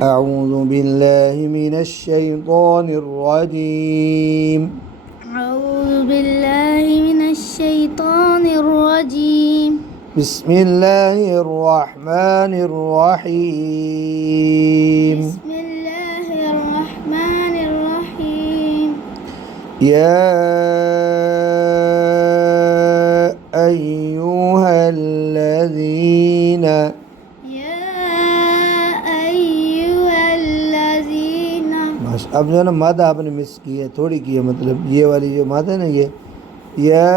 أعوذ بالله من الشيطان الرجيم. أعوذ بالله من الشيطان الرجيم. بسم الله الرحمن الرحيم. بسم الله الرحمن الرحيم. يا أيها الذين अब जो ना मद आपने मिस की है, थोड़ी की है, मतलब ये वाली जो मद है ना, ये या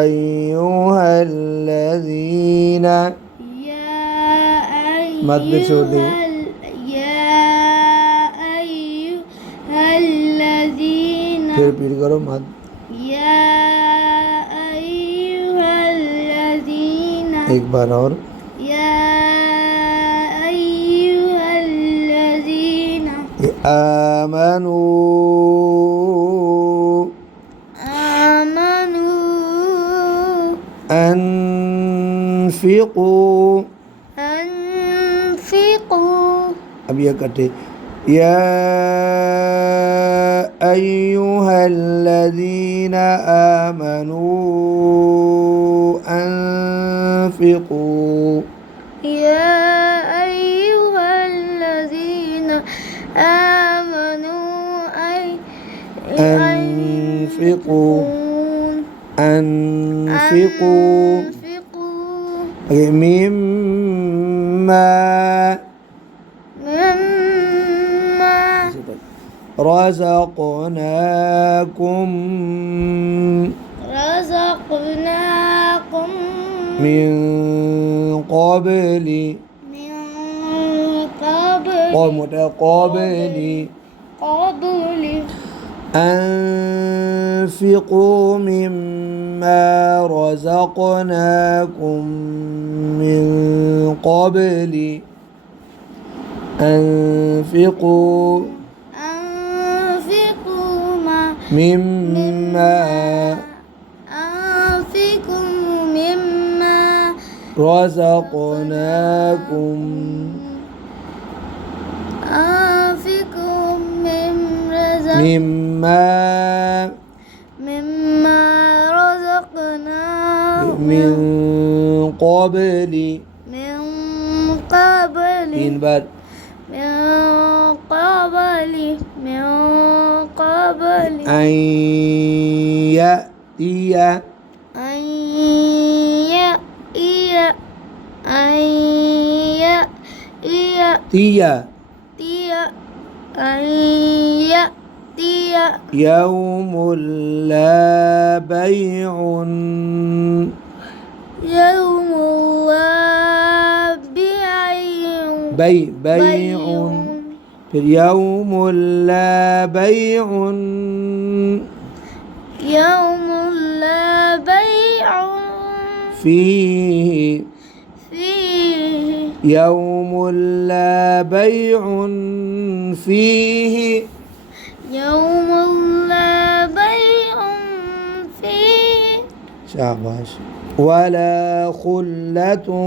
अय्युहल्लज़ीन मद भी छोड़ दी। फिर रिपीट करो मद। एक बार और। आमनू अनफिकू। अब ये कटे या अय्युहल्लज़ीना आमनू अनफिकू। या अय्युहल्लज़ीना आमनू अनफिकू अनफिकू मिम्मा रज़क़नाकुम मिन क़ब्ली अनफिकू मिम्मा रज़क़नाकुम मिन क़ब्ली अनफिकू मिम्मा रज़क़नाकुम मिम्मा रज़क़नाकुम मिन क़ब्ली तीन बार अन यअतिया यौमुल ला बैउन बैउन फिर यौमुल ला बैउन फीही यौमुल ला बैउन फीही शाबाश। वला खुल्लतुन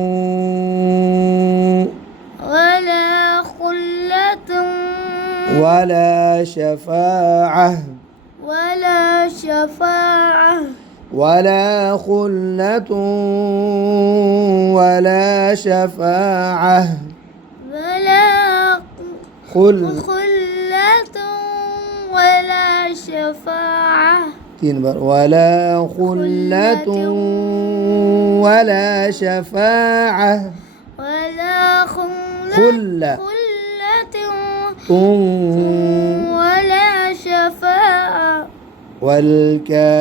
वला शफाअह वला खुल्लतुन वला शफाअह तीन बार वला खुल्लतुन वला शफाअह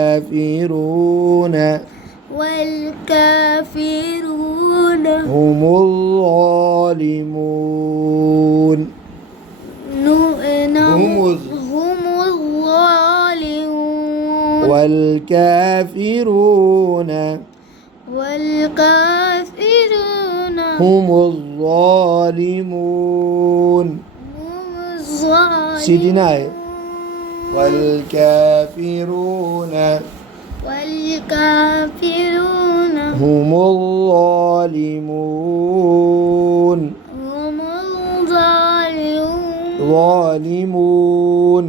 والكافرون هم الظالمون والكافرون هم الظالمون سيدنا والكافرون الكافرون هم الظالمون هم الظالمون ظالمون